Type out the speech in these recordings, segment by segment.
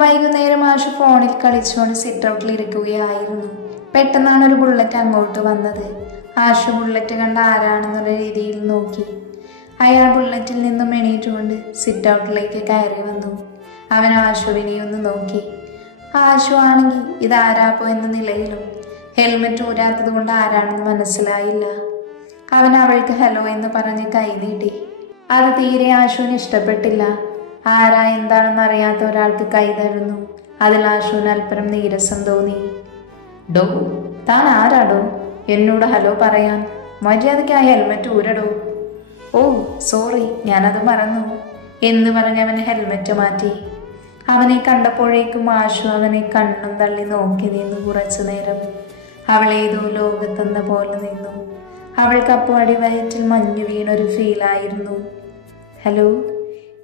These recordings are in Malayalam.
വൈകുന്നേരം ആഷു ഫോണിൽ കളിച്ചുകൊണ്ട് സിറ്റ് ഔട്ടിൽ ഇരിക്കുകയായിരുന്നു. പെട്ടെന്നാണ് ഒരു ബുള്ളറ്റ് അങ്ങോട്ട് വന്നത്. ആഷു ബുള്ളറ്റ് കണ്ട ആരാണെന്നുള്ള രീതിയിൽ നോക്കി. അയാൾ ബുള്ളറ്റിൽ നിന്നും എണീറ്റുകൊണ്ട് സിറ്റ് ഔട്ടിലേക്ക് കയറി വന്നു. അവൻ ആഷുവിനെ ഒന്ന് നോക്കി. ആഷു ആണെങ്കിൽ ഇതാരാപ്പോ എന്ന നിലയിലും ഹെൽമെറ്റ് ഊരാത്തത് കൊണ്ട് ആരാണെന്ന് മനസ്സിലായില്ല. അവൻ അവൾക്ക് ഹലോ എന്ന് പറഞ്ഞ് കൈ നീട്ടി. അത് തീരെ ആഷുവിന് ഇഷ്ടപ്പെട്ടില്ല. ആരാ എന്താണെന്ന് അറിയാത്ത ഒരാൾക്ക് കൈ തരുന്നു. അതിൽ ആഷുവിന് അല്പം നീരസം തോന്നി. ഡോ, താൻ ആരാടോ എന്നോട് ഹലോ പറയാൻ? മര്യാദയ്ക്ക് ആ ഹെൽമെറ്റ് ഊരടോ. ഓ സോറി, ഞാനത് മറന്നു എന്ന് പറഞ്ഞ് അവൻ ഹെൽമെറ്റ് മാറ്റി. അവനെ കണ്ടപ്പോഴേക്കും ആഷു അവനെ കണ്ണും തള്ളി നോക്കി നിന്നു കുറച്ചു നേരം. അവളേതോ ലോകത്തെന്ന പോലെ നിന്നു. അവൾക്കപ്പോൾ അടിവയറ്റിൽ മഞ്ഞു വീണൊരു ഫീലായിരുന്നു. ഹലോ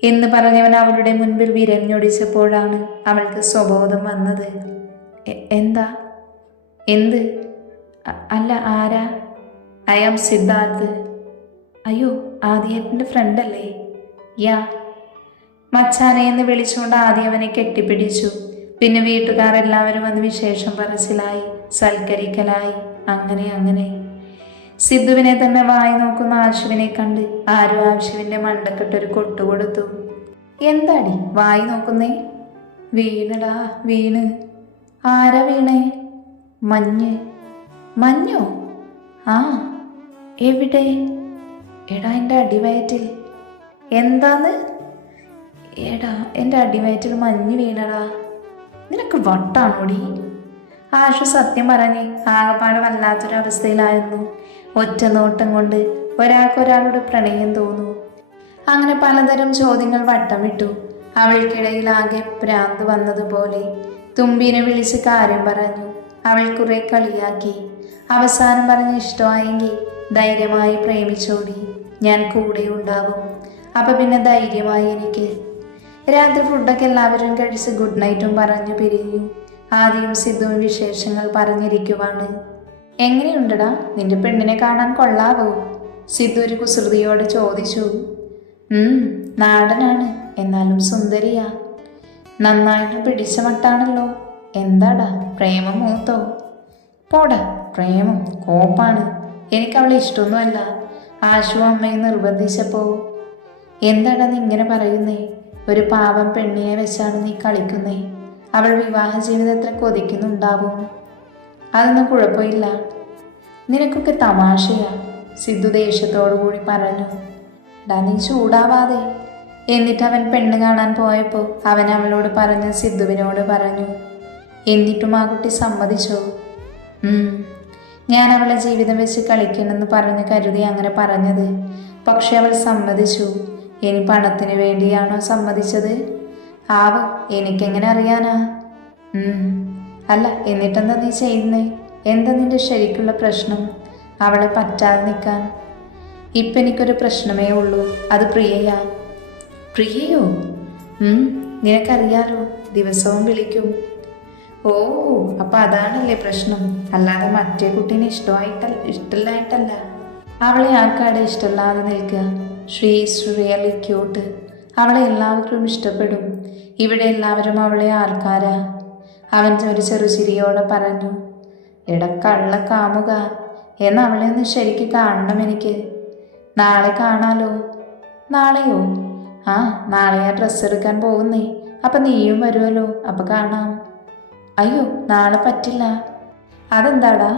എന്ന് പറഞ്ഞവൻ അവളുടെ മുൻപിൽ വിരഞ്ഞൊടിച്ചപ്പോഴാണ് അവൾക്ക് സ്വബോധം വന്നത്. എന്താ? എന്ത്? അല്ല, ആരാ? I am Siddharth. അയ്യോ, ആദിയേട്ടൻ്റെ ഫ്രണ്ടല്ലേ? യാ. മച്ചാനെ എന്ന് വിളിച്ചുകൊണ്ട് ആദ്യം അവനെ കെട്ടിപ്പിടിച്ചു. പിന്നെ വീട്ടുകാർ എല്ലാവരും വന്ന് വിശേഷം പറച്ചിലായി, സൽക്കരിക്കലായി. അങ്ങനെ സിദ്ധുവിനെ തന്നെ വായി നോക്കുന്ന ആശുവിനെ കണ്ട് ആരും ആശുവിൻ്റെ മണ്ടക്കെട്ടൊരു കൊട്ടുകൊടുത്തു. എന്താടി വായി നോക്കുന്നേ? വീണടാ വീണ്. ആരാ വീണേ? മഞ്ഞോ? ആ, എവിടെ? എടാ എൻ്റെ അടിവയറ്റിൽ. എന്താന്ന്? എടാ എൻ്റെ അടിവയറ്റിൽ മഞ്ഞ് വീണടാ. നിനക്ക് വട്ടാണോടി? ആഷു സത്യം പറഞ്ഞ് ആകപ്പാട് വല്ലാത്തൊരവസ്ഥയിലായിരുന്നു. ഒറ്റ നോട്ടം കൊണ്ട് ഒരാൾക്കൊരാളോട് പ്രണയം തോന്നു. അങ്ങനെ പലതരം ചോദ്യങ്ങൾ വട്ടമിട്ടു. അവൾക്കിടയിൽ ആകെ ഭ്രാന്ത് വന്നതുപോലെ തുമ്പീനെ വിളിച്ച് കാര്യം പറഞ്ഞു. അവൾ കുറെ കളിയാക്കി. അവസാനം പറഞ്ഞ് ഇഷ്ടമായെങ്കിൽ ധൈര്യമായി പ്രേമിച്ചോടി, ഞാൻ കൂടെ ഉണ്ടാവും. അപ്പം പിന്നെ ധൈര്യമായി എനിക്ക്. രാത്രി ഫുഡൊക്കെ എല്ലാവരും കഴിച്ച് ഗുഡ് നൈറ്റും പറഞ്ഞു പിരിഞ്ഞു. ആദ്യം സിദ്ധുവും വിശേഷങ്ങൾ പറഞ്ഞിരിക്കുവാണ്. എങ്ങനെയുണ്ടടാ, നിന്റെ പെണ്ണിനെ കാണാൻ കൊള്ളാവോ? സിദ്ധു ഒരു കുസൃതിയോടെ ചോദിച്ചു. നാടനാണ്, എന്നാലും സുന്ദരിയാ. നന്നായിട്ട് പിടിച്ച മട്ടാണല്ലോ. എന്താടാ, പ്രേമം മൂത്തോ? പോടാ, പ്രേമം കോപ്പാണ്. എനിക്കവളെ ഇഷ്ടമൊന്നുമല്ല. ആശു അമ്മയെ നിർബന്ധിച്ചപ്പോ. എന്താടാ നീ ഇങ്ങനെ പറയുന്നേ? ഒരു പാവം പെണ്ണിനെ വെച്ചാണ് നീ കളിക്കുന്നേ. അവൾ വിവാഹ ജീവിതത്തിൽ കൊതിക്കുന്നുണ്ടാവും. അതൊന്നും കുഴപ്പമില്ല. നിനക്കൊക്കെ തമാശയാ, സിദ്ധു ദേഷ്യത്തോടു കൂടി പറഞ്ഞു. ഡാ നീ ചൂടാവാതെ. എന്നിട്ട് അവൻ പെണ്ണ് കാണാൻ പോയപ്പോൾ അവൻ അവളോട് പറഞ്ഞ് സിദ്ധുവിനോട് പറഞ്ഞു. എന്നിട്ടും ആ കുട്ടി സമ്മതിച്ചോ? ഞാൻ അവളെ ജീവിതം വെച്ച് കളിക്കണമെന്ന് പറഞ്ഞ് കരുതി അങ്ങനെ പറഞ്ഞത്. പക്ഷെ അവൾ സമ്മതിച്ചു. ഇനി പണത്തിന് വേണ്ടിയാണോ സമ്മതിച്ചത്? ആവോ, എനിക്കെങ്ങനെ അറിയാനാ? അല്ല, എന്നിട്ടെന്താ നീ ചെയ്യുന്നേ? എന്താ നിന്റെ ശരിക്കുള്ള പ്രശ്നം? അവളെ പറ്റാതെ നിൽക്കാൻ. ഇപ്പം എനിക്കൊരു പ്രശ്നമേ ഉള്ളൂ, അത് പ്രിയയാ. പ്രിയയോ? നിനക്കറിയാലോ, ദിവസവും വിളിക്കും. ഓ, അപ്പം അതാണല്ലേ പ്രശ്നം, അല്ലാതെ മറ്റേ കുട്ടീനെ ഇഷ്ടമില്ലായിട്ടല്ല. അവളെ ആർക്കാടെ ഇഷ്ടമില്ലാതെ നിൽക്കുക? She's really cute. അവളെ എല്ലാവർക്കും ഇഷ്ടപ്പെടും. ഇവിടെ എല്ലാവരും അവളെ ആൾക്കാരാ. അവൻ ഒരു ചെറുചിരിയോടെ പറഞ്ഞു. കള്ള കാമുക, എന്ന് അവളെ ഒന്ന് ശരിക്ക് കാണണം എനിക്ക്. നാളെ കാണാലോ. നാളെയോ? ആ, നാളെ ആ ഡ്രസ്സ് എടുക്കാൻ പോകുന്നേ. അപ്പം നീയും വരുമല്ലോ, അപ്പം കാണാം. അയ്യോ, നാളെ പറ്റില്ല. അതെന്താടാ?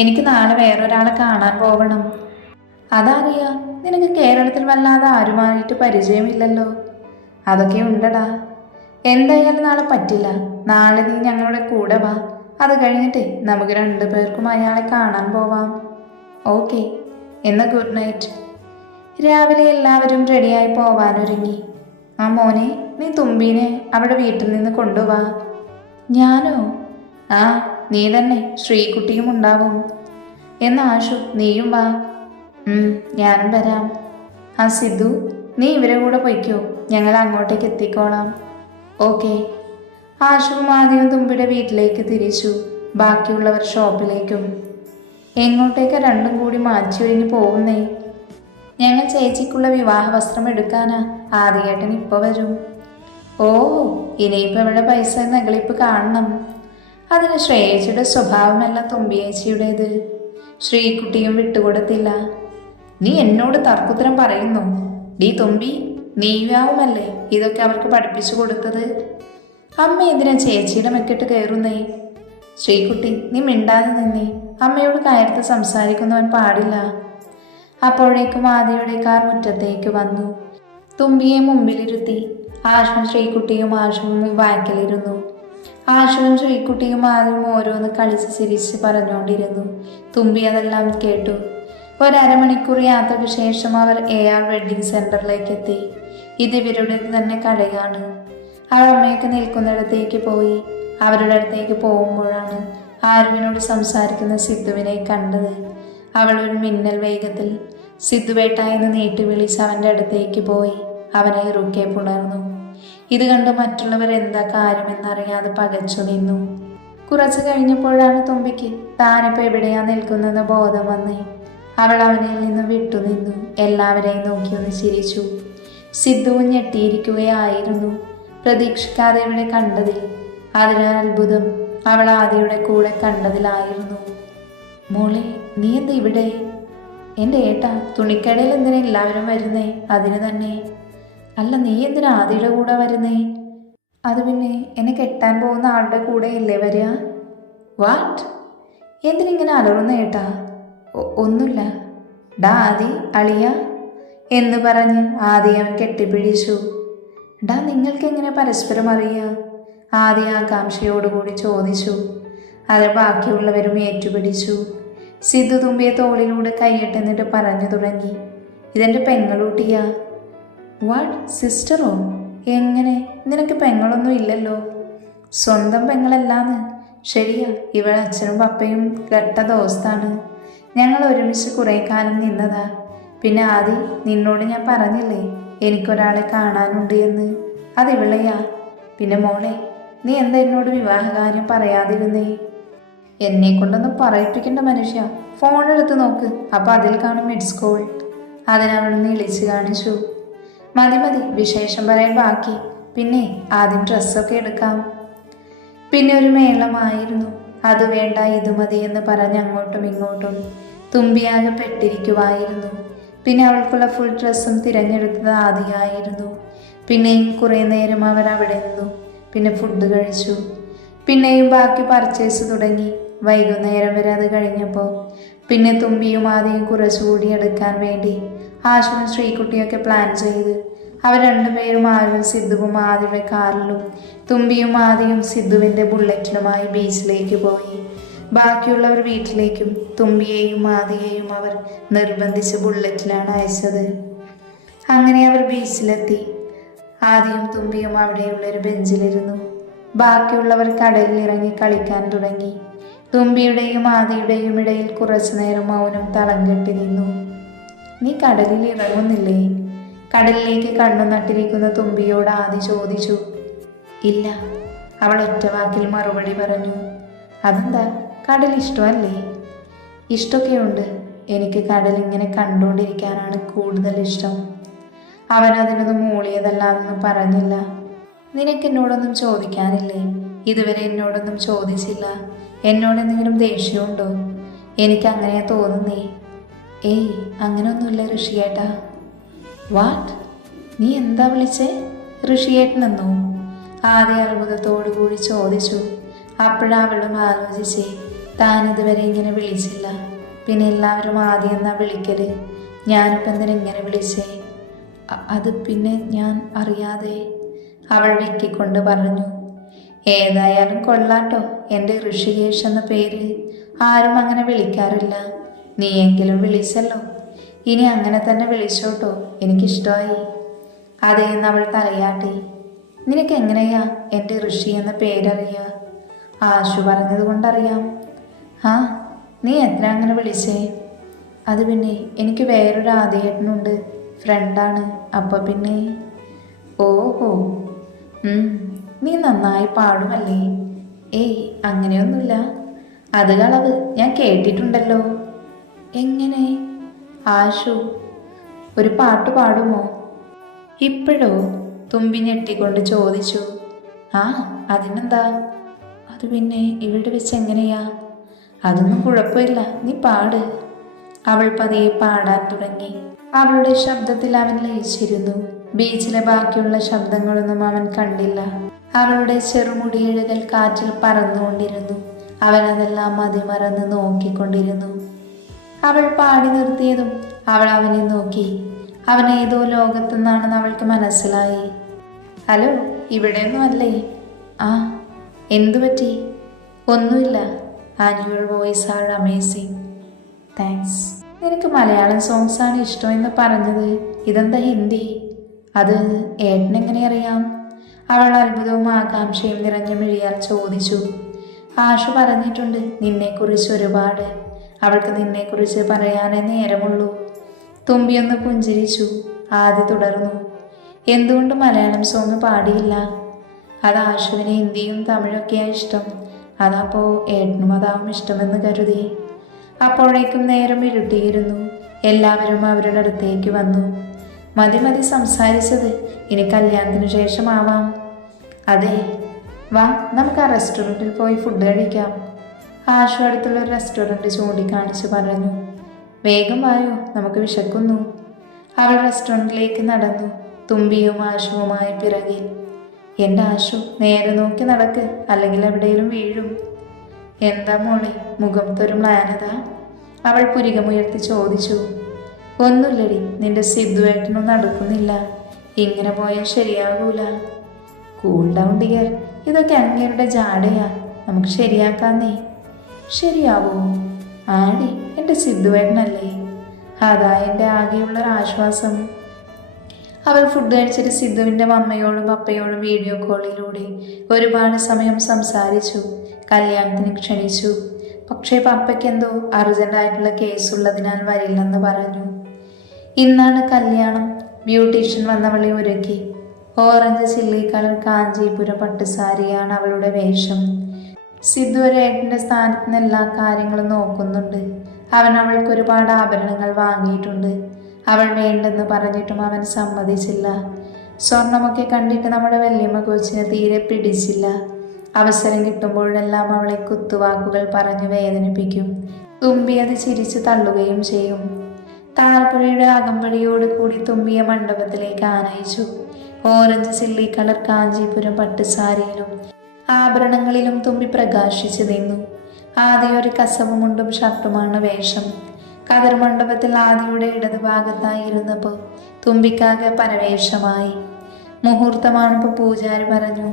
എനിക്ക് നാളെ വേറൊരാളെ കാണാൻ പോകണം. അതറിയാം, നിനക്ക് കേരളത്തിൽ വല്ലാതെ ആരുമായിട്ട് പരിചയമില്ലല്ലോ. അതൊക്കെ ഉണ്ടടാ. എന്തായാലും നാളെ പറ്റില്ല. നാളെ നീ ഞങ്ങളുടെ കൂടെ വാ. അത് കഴിഞ്ഞിട്ട് നമുക്ക് 2 പേർക്കും അയാളെ കാണാൻ പോവാം. ഓക്കെ, എന്നാൽ ഗുഡ് നൈറ്റ്. രാവിലെ എല്ലാവരും റെഡിയായി പോവാനൊരുങ്ങി. ആ മോനെ, നീ തുമ്പീനെ അവിടെ വീട്ടിൽ നിന്ന് കൊണ്ടുവാ. ഞാനോ? ആ, നീ തന്നെ. ശ്രീകുട്ടിയും ഉണ്ടാവും. എന്നാ ആഷു, നീയും വാ. ഞാനും വരാം. ആ സിദ്ധു, നീ ഇവരെ കൂടെ പൊയ്ക്കോ, ഞങ്ങൾ അങ്ങോട്ടേക്ക് എത്തിക്കോളാം. ഓക്കെ. ആഷുവും ആദ്യം തുമ്പിയുടെ വീട്ടിലേക്ക് തിരിച്ചു. ബാക്കിയുള്ളവർ ഷോപ്പിലേക്കും. എങ്ങോട്ടേക്ക് രണ്ടും കൂടി മാറ്റി ഒരുങ്ങി പോകുന്നേ? ഞങ്ങൾ ചേച്ചിക്കുള്ള വിവാഹ വസ്ത്രം എടുക്കാനാ. ആദ്യേട്ടൻ ഇപ്പോൾ വരും. ഓ, ഇനിയിപ്പോൾ ഇവിടെ പൈസ നകളിപ്പ് കാണണം. അതിന് ശ്രേയച്ചിയുടെ സ്വഭാവമല്ല തുമ്പിയേച്ചിയുടേത്. ശ്രീകുട്ടിയും വിട്ടുകൊടുത്തില്ല. നീ എന്നോട് തർക്കുത്തരം പറയുന്നു? ഡീ തുമ്പി, നീയാവുമല്ലേ ഇതൊക്കെ അവർക്ക് പഠിപ്പിച്ചു കൊടുത്തത്? അമ്മ എന്തിനാ ചേച്ചിയുടെ മെക്കിട്ട് കയറുന്നേ? ശ്രീകുട്ടി, നീ മിണ്ടാതെ നിന്നേ. അമ്മയോട് കയർത്ത് സംസാരിക്കുന്നവൻ പാടില്ല. അപ്പോഴേക്കും ആദിയുടെ കാർ മുറ്റത്തേക്ക് വന്നു. തുമ്പിയെ മുമ്പിലിരുത്തി. ആശുവും ശ്രീകുട്ടിയും ആശുവും ബാക്കിലിരുന്നു. ആശുവും ശ്രീകുട്ടിയും ആദ്യം ഓരോന്ന് കളിച്ച് ചിരിച്ച് പറഞ്ഞുകൊണ്ടിരുന്നു. തുമ്പി അതെല്ലാം കേട്ടു. ഒരമണിക്കൂർ യാത്രയ്ക്ക് ശേഷം അവർ AR വെഡ്ഡിംഗ് സെന്ററിലേക്ക് എത്തി. ഇത് ഇവരുടെ തന്നെ കടയാണ്. അവർ അമ്മയൊക്കെ നിൽക്കുന്നിടത്തേക്ക് പോയി. അവരുടെ അടുത്തേക്ക് പോകുമ്പോഴാണ് ആരുവിനോട് സംസാരിക്കുന്ന സിദ്ധുവിനെ കണ്ടത്. അവൾ ഒരു മിന്നൽ വേഗത്തിൽ സിദ്ധുവേട്ട എന്ന് നീട്ടി വിളിച്ച് അവൻ്റെ അടുത്തേക്ക് പോയി അവനെ ഇറുക്കെ പുണർന്നു. ഇത് കണ്ട് മറ്റുള്ളവർ എന്താ കാര്യമെന്നറിയാതെ പകച്ചു നിന്നു. കുറച്ചു കഴിഞ്ഞപ്പോഴാണ് തുമ്പിക്ക് താനിപ്പോൾ എവിടെയാ നിൽക്കുന്നെന്ന് ബോധം വന്നേ. അവൾ അവനിൽ നിന്ന് വിട്ടുനിന്നു. എല്ലാവരെയും നോക്കി ഒന്ന് ചിരിച്ചു. സിദ്ധുവും ഞെട്ടിയിരിക്കുകയായിരുന്നു. പ്രതീക്ഷിക്കാതെ ഇവിടെ കണ്ടതിൽ. അതിനാൽ അത്ഭുതം അവൾ ആദിയുടെ കൂടെ കണ്ടതിലായിരുന്നു. മോളെ, നീ എന്താ ഇവിടെ? എൻ്റെ ഏട്ടാ, തുണിക്കടയിൽ എന്തിനാ എല്ലാവരും വരുന്നേ? അതിന് തന്നെ. അല്ല, നീ എന്തിനാ ആദിയുടെ കൂടെ വരുന്നേ? അത് പിന്നെ എന്നെ കെട്ടാൻ പോകുന്ന ആളുടെ കൂടെ ഇല്ലേ വരിക? വാട്ട്? എന്തിനിങ്ങനെ അലറുന്ന ഏട്ടാ? ഒന്നുമില്ല. ഡാ ആദി, അളിയ എന്ന് പറഞ്ഞ് ആദ്യം അവൻ കെട്ടിപ്പിടിച്ചു. ഡാ, നിങ്ങൾക്കെങ്ങനെ പരസ്പരം അറിയാം? ആദ്യ ആകാംക്ഷയോടുകൂടി ചോദിച്ചു. അത് ബാക്കിയുള്ളവരും ഏറ്റുപിടിച്ചു. സിദ്ധു തുമ്പിയെ തോളിലൂടെ കൈയിട്ടെന്നിട്ട് പറഞ്ഞു തുടങ്ങി. ഇതെൻ്റെ പെങ്ങളൂട്ടിയാ. വാട്ട്, സിസ്റ്ററോ? എങ്ങനെ? നിനക്ക് പെങ്ങളൊന്നും ഇല്ലല്ലോ. സ്വന്തം പെങ്ങളല്ലാന്ന്. ശരിയാ, ഇവിടെ അച്ഛനും പപ്പയും ഘട്ട ദോസ്താണ്. ഞങ്ങൾ ഒരുമിച്ച് കുറേ കാലം നിന്നതാ. പിന്നെ ആദി, നിന്നോട് ഞാൻ പറഞ്ഞില്ലേ എനിക്കൊരാളെ കാണാനുണ്ട് എന്ന്? അതിവിളയാ. പിന്നെ മോളെ, നീ എന്താ എന്നോട് വിവാഹകാര്യം പറയാതിരുന്നേ? എന്നെ കൊണ്ടൊന്നും പറയിപ്പിക്കേണ്ട മനുഷ്യ. ഫോണെടുത്ത് നോക്ക്, അപ്പം അതിൽ കാണും മിഡ്സ് കോൾ. അതിനവിടുന്ന് ഇളിച്ച് കാണിച്ചു. മതി മതി, വിശേഷം പറയാൻ ബാക്കി. പിന്നെ ആദ്യം ഡ്രസ്സൊക്കെ എടുക്കാം. പിന്നെ ഒരു മേളമായിരുന്നു. അത് വേണ്ട ഇത് മതി എന്ന് പറഞ്ഞ് അങ്ങോട്ടും ഇങ്ങോട്ടും തുമ്പിയാകെ പെട്ടിരിക്കുവായിരുന്നു. പിന്നെ അവൾക്കുള്ള ഫുൾ ഡ്രസ്സും തിരഞ്ഞെടുത്തത് ആദിയായിരുന്നു. പിന്നെയും കുറേ നേരം അവർ അവിടെ നിന്നു. പിന്നെ ഫുഡ് കഴിച്ചു. പിന്നെയും ബാക്കി പർച്ചേസ് തുടങ്ങി. വൈകുന്നേരം വരെ അത് കഴിഞ്ഞപ്പോൾ പിന്നെ തുമ്പിയും ആദിയും കുറച്ചുകൂടി എടുക്കാൻ വേണ്ടി ആശുവും ശ്രീകുട്ടിയൊക്കെ പ്ലാൻ ചെയ്ത് അവർ രണ്ടുപേരും ആരും സിദ്ധുവും ആദിയുടെ കാറിലും തുമ്പിയും ആദിയും സിദ്ധുവിൻ്റെ ബുള്ളറ്റിനുമായി ബീച്ചിലേക്ക് പോയി. ബാക്കിയുള്ളവർ വീട്ടിലേക്കും തുമ്പിയെയും ആദിയെയും അവർ നിർബന്ധിച്ച് ബുള്ളറ്റിലാണ് അയച്ചത്. അങ്ങനെ അവർ ബീച്ചിലെത്തി. ആദിയും തുമ്പിയും അവിടെയുള്ളൊരു ബെഞ്ചിലിരുന്നു. ബാക്കിയുള്ളവർ കടലിൽ ഇറങ്ങി കളിക്കാൻ തുടങ്ങി. തുമ്പിയുടെയും ആദിയുടെയും ഇടയിൽ കുറച്ചു നേരം മൗനം തളം കെട്ടി നിന്നു. നീ കടലിൽ ഇറങ്ങുന്നില്ലേ? കടലിലേക്ക് കണ്ണു നട്ടിരിക്കുന്ന തുമ്പിയോട് ആദി ചോദിച്ചു. ഇല്ല, അവൾ ഒറ്റ വാക്കിൽ മറുപടി പറഞ്ഞു. അതെന്താ, കടൽ ഇഷ്ടമല്ലേ? ഇഷ്ടമൊക്കെയുണ്ട്. എനിക്ക് കടലിങ്ങനെ കണ്ടുകൊണ്ടിരിക്കാനാണ് കൂടുതൽ ഇഷ്ടം. അവൻ അതിനൊന്നും മൂളിയതല്ലാതൊന്നും പറഞ്ഞില്ല. നിനക്കെന്നോടൊന്നും ചോദിക്കാനില്ലേ? ഇതുവരെ എന്നോടൊന്നും ചോദിച്ചില്ല. എന്നോടെന്തെങ്കിലും ദേഷ്യമുണ്ടോ? എനിക്കങ്ങനെയാ തോന്നുന്നേ. ഏയ്, അങ്ങനെയൊന്നുമില്ല ഋഷിയേട്ടാ. വാട്ട്? നീ എന്താ വിളിച്ചേ? ഋഷിയേട്ടനെന്നോ? ആദ്യ അത്ഭുതത്തോടു കൂടി ചോദിച്ചു. അപ്പോഴവളും ആലോചിച്ചേ, താനിതുവരെ ഇങ്ങനെ വിളിച്ചില്ല. പിന്നെ എല്ലാവരും ആദ്യം എന്നാ വിളിക്കല്. ഞാനിപ്പോൾ എന്തിനാ ഇങ്ങനെ വിളിച്ചേ? അത് പിന്നെ ഞാൻ അറിയാതെ, അവൾ വിക്കിക്കൊണ്ട് പറഞ്ഞു. ഏതായാലും കൊള്ളാട്ടോ, എൻ്റെ ഋഷികേഷ് എന്ന പേര് ആരും അങ്ങനെ വിളിക്കാറില്ല. നീയെങ്കിലും വിളിച്ചല്ലോ. ഇനി അങ്ങനെ തന്നെ വിളിച്ചോട്ടോ, എനിക്കിഷ്ടമായി. അതേന്ന് അവൾ തലയാട്ടി. നിനക്ക് എങ്ങനെയാ എൻ്റെ ഋഷി എന്ന പേരറിയാ? ആശു പറഞ്ഞത് കൊണ്ടറിയാം. ആ, നീ എത്ര അങ്ങനെ വിളിച്ചേ? അത് പിന്നെ എനിക്ക് വേറൊരു ആദ്യേട്ടനുണ്ട്, ഫ്രണ്ടാണ്. അപ്പം പിന്നെ. ഓഹോ, നീ നന്നായി പാടുമല്ലേ? ഏയ്, അങ്ങനെയൊന്നുമില്ല. അത് കളവ്, ഞാൻ കേട്ടിട്ടുണ്ടല്ലോ. എങ്ങനെ? ആശു ഒരു പാട്ട് പാടുമോ? ഇപ്പോഴോ? തുമ്പി ഞെട്ടിക്കൊണ്ട് ചോദിച്ചു. ആ, അതിനെന്താ? അത് പിന്നെ ഇവിടെ വെച്ച് എങ്ങനെയാ? അതൊന്നും കുഴപ്പമില്ല, നീ പാട്. അവൾ പതിയെ പാടാൻ തുടങ്ങി. അവളുടെ ശബ്ദത്തിൽ അവൻ ലയിച്ചിരുന്നു. ബീച്ചിലെ ബാക്കിയുള്ള ശബ്ദങ്ങളൊന്നും അവൻ കണ്ടില്ല. അവളുടെ ചെറുമുടിയിഴകൾ കാറ്റിൽ പറന്നുകൊണ്ടിരുന്നു. അവൻ അതെല്ലാം മതിമറന്ന് നോക്കിക്കൊണ്ടിരുന്നു. അവൾ പാടി നിർത്തിയതും അവൾ അവനെ നോക്കി. അവൻ ഏതോ ലോകത്തുനിന്നാണെന്ന് അവൾക്ക് മനസ്സിലായി. ഹലോ, ഇവിടെയൊന്നും അല്ലേ? ആ, എന്തു പറ്റി? ഒന്നുമില്ല. And your voice are amazing. Thanks. നിനക്ക് മലയാളം സോങ്സ് ആണ് ഇഷ്ടമെന്ന് പറഞ്ഞത്. ഇതെന്താ ഹിന്ദി? അത് ഏട്ടനെങ്ങനെ അറിയാം? അവൾ അത്ഭുതവും ആകാംക്ഷയും നിറഞ്ഞ മിഴിയാൽ ചോദിച്ചു. ആഷു പറഞ്ഞിട്ടുണ്ട് നിന്നെക്കുറിച്ച് ഒരുപാട്. അവൾക്ക് നിന്നെക്കുറിച്ച് പറയാനേ നേരമുള്ളൂ. തുമ്പിയൊന്ന് പുഞ്ചിരിച്ചു. ആദ്യ തുടർന്നു. എന്തുകൊണ്ട് മലയാളം സോങ് പാടിയില്ല? അത് ആഷുവിന് ഹിന്ദിയും തമിഴൊക്കെയാ ഇഷ്ടം. അതപ്പോ ഏട്ടനും അതാവും ഇഷ്ടമെന്ന് കരുതി. അപ്പോഴേക്കും നേരം ഇരുട്ടിയിരുന്നു. എല്ലാവരും അവരുടെ അടുത്തേക്ക് വന്നു. മതി മതി സംസാരിച്ചത്, ഇനി കല്യാണത്തിന് ശേഷമാവാം. അതെ, വാ നമുക്ക് ആ റെസ്റ്റോറൻറ്റിൽ പോയി ഫുഡ് കഴിക്കാം. ആഷു അടുത്തുള്ള ഒരു റെസ്റ്റോറൻറ്റ് ചൂണ്ടിക്കാണിച്ച് പറഞ്ഞു. വേഗം വായോ, നമുക്ക് വിശക്കുന്നു. അവൾ റെസ്റ്റോറൻറ്റിലേക്ക് നടന്നു. തുമ്പിയും ആഷുവുമായി പിറകിൽ. എൻ്റെ ആഷു, നേരെ നോക്കി നടക്ക്, അല്ലെങ്കിൽ എവിടെയും വീഴും. എന്താ മോളെ, മുഖത്തൊരു മ്ലാനത? അവൾ പുരികമുയർത്തി ചോദിച്ചു. ഒന്നുമില്ലടി, നിന്റെ സിദ്ധുവേട്ടനൊന്നും നടക്കുന്നില്ല. ഇങ്ങനെ പോയാൽ ശരിയാകൂല. കൂൾ ഡൗൺ ഡിയർ, ഇതൊക്കെ അങ്ങേരുടെ ജാടയാ. നമുക്ക് ശരിയാക്കാന്നേ. ശരിയാവോ? ആടി, എൻ്റെ സിദ്ധുവേട്ടനല്ലേ. അതാ എൻ്റെ ആകെയുള്ള ആശ്വാസം. അവൾ ഫുഡ് കഴിച്ചിട്ട് സിദ്ധുവിൻ്റെ അമ്മയോടും പപ്പയോടും വീഡിയോ കോളിലൂടെ ഒരുപാട് സമയം സംസാരിച്ചു. കല്യാണത്തിന് ക്ഷണിച്ചു. പക്ഷേ പപ്പയ്ക്ക് എന്തോ അർജൻറ്റായിട്ടുള്ള കേസുള്ളതിനാൽ വരില്ലെന്ന് പറഞ്ഞു. ഇന്നാണ് കല്യാണം. ബ്യൂട്ടീഷ്യൻ വന്നവളെ ഒരുക്കി. ഓറഞ്ച് ചില്ലി കളർ കാഞ്ചീപുരം പട്ടുസാരിയാണ് അവളുടെ വേഷം. സിദ്ധു ഒരു ഏട്ടൻ്റെ സ്ഥാനത്ത് നിന്ന് എല്ലാ കാര്യങ്ങളും നോക്കുന്നുണ്ട്. അവൻ അവൾക്ക് ഒരുപാട് ആഭരണങ്ങൾ വാങ്ങിയിട്ടുണ്ട്. അവൾ വേണ്ടെന്ന് പറഞ്ഞിട്ടും അവൻ സമ്മതിച്ചില്ല. സ്വർണമൊക്കെ കണ്ടിട്ട് നമ്മുടെ വല്യമ്മ കൊച്ചിന് തീരെ പിടിച്ചില്ല. അവസരം കിട്ടുമ്പോഴെല്ലാം അവളെ കുത്തുവാക്കുകൾ പറഞ്ഞു വേദനിപ്പിക്കും. തുമ്പി അത് ചിരിച്ചു തള്ളുകയും ചെയ്യും. താരപ്പുഴയുടെ അകമ്പടിയോട് കൂടി തുമ്പിയെ മണ്ഡപത്തിലേക്ക് ആനയിച്ചു. ഓറഞ്ച് ചില്ലി കളർ കാഞ്ചീപുരം പട്ടുസാരിയിലും ആഭരണങ്ങളിലും തുമ്പി പ്രകാശിച്ചു നിന്നു. ആദ്യ ഒരു കസവുമുണ്ടും ഷർട്ടുമാണ് വേഷം. കതിർ മണ്ഡപത്തിൽ ആദിയുടെ ഇടതുഭാഗത്തായിരുന്നപ്പോൾ തുമ്പിക്കാകെ പരവേഷമായി. മുഹൂർത്തമാണിപ്പോൾ പൂജാരി പറഞ്ഞു.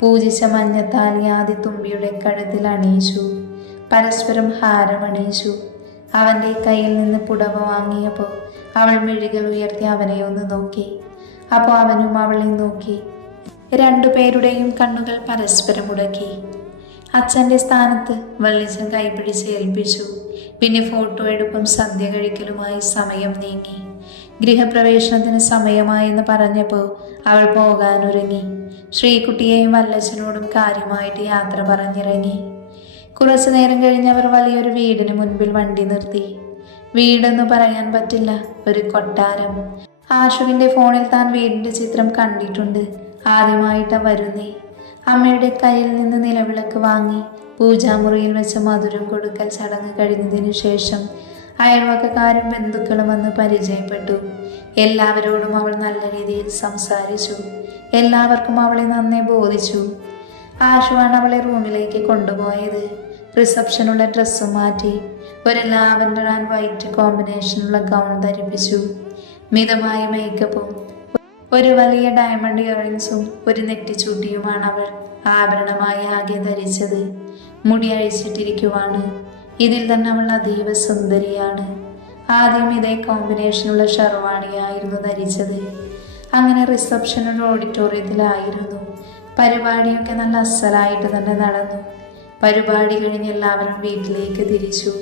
പൂജിച്ച മഞ്ഞത്താലി ആദി തുമ്പിയുടെ കഴുത്തിൽ അണിയിച്ചു. പരസ്പരം ഹാരമണിയിച്ചു. അവൻ്റെ കയ്യിൽ നിന്ന് പുടവ വാങ്ങിയപ്പോൾ അവൾ മിഴികൾ ഉയർത്തി അവനെ ഒന്ന് നോക്കി. അപ്പോൾ അവനും അവളെ നോക്കി. രണ്ടുപേരുടെയും കണ്ണുകൾ പരസ്പരം ഉടക്കി. അച്ഛൻ്റെ സ്ഥാനത്ത് വള്ളിച്ചൻ കൈപിടിച്ച് ഏൽപ്പിച്ചു. പിന്നെ ഫോട്ടോ എടുപ്പും സദ്യ കഴിക്കലുമായി സമയം നീങ്ങി. ഗൃഹപ്രവേശനത്തിന് സമയമായെന്ന് പറഞ്ഞപ്പോൾ അവൾ പോകാനൊരുങ്ങി. ശ്രീകുട്ടിയെയും വല്ലച്ചനോടും കാര്യമായിട്ട് യാത്ര പറഞ്ഞിറങ്ങി. കുറച്ചു നേരം കഴിഞ്ഞ് അവർ വലിയൊരു വീടിന് മുൻപിൽ വണ്ടി നിർത്തി. വീടെന്ന് പറയാൻ പറ്റില്ല, ഒരു കൊട്ടാരം. ആഷുവിൻ്റെ ഫോണിൽ താൻ വീടിൻ്റെ ചിത്രം കണ്ടിട്ടുണ്ട്. ആദ്യമായിട്ടാണ് വരുന്നേ. അമ്മയുടെ കയ്യിൽ നിന്ന് നിലവിളക്ക് വാങ്ങി പൂജാമുറിയിൽ വെച്ച് മധുരം കൊടുക്കൽ ചടങ്ങ് കഴിഞ്ഞതിനു ശേഷം അയൽവക്കക്കാരും ബന്ധുക്കളും വന്ന് പരിചയപ്പെട്ടു. എല്ലാവരോടും അവൾ നല്ല രീതിയിൽ സംസാരിച്ചു. എല്ലാവർക്കും അവളെ നന്നേ ബോധിച്ചു. ആഷുവാണ് അവളെ റൂമിലേക്ക് കൊണ്ടുപോയത്. റിസപ്ഷനുള്ള ഡ്രസ്സും മാറ്റി ഒരു ലാവൻഡർ ആൻഡ് വൈറ്റ് കോമ്പിനേഷനുള്ള ഗൗൺ ധരിപ്പിച്ചു. മിതമായ മേക്കപ്പും ഒരു വലിയ ഡയമണ്ട് ഇയറിങ്സും ഒരു നെറ്റിച്ചൂട്ടിയുമാണ് അവൾ ആഭരണമായി ആകെ ധരിച്ചത്. മുടി അഴിച്ചിട്ടിരിക്കുവാണ്. ഇതിൽ തന്നെ അവൾ അതീവ സുന്ദരിയാണ്. ആദ്യം ഇതേ കോമ്പിനേഷനുള്ള ഷെർവാണിയായിരുന്നു ധരിച്ചത്. അങ്ങനെ റിസപ്ഷനുള്ള ഓഡിറ്റോറിയത്തിലായിരുന്നു. പരിപാടിയൊക്കെ നല്ല അസലായിട്ട് തന്നെ നടന്നു. പരിപാടി കഴിഞ്ഞ് എല്ലാവരും വീട്ടിലേക്ക് തിരിച്ചു.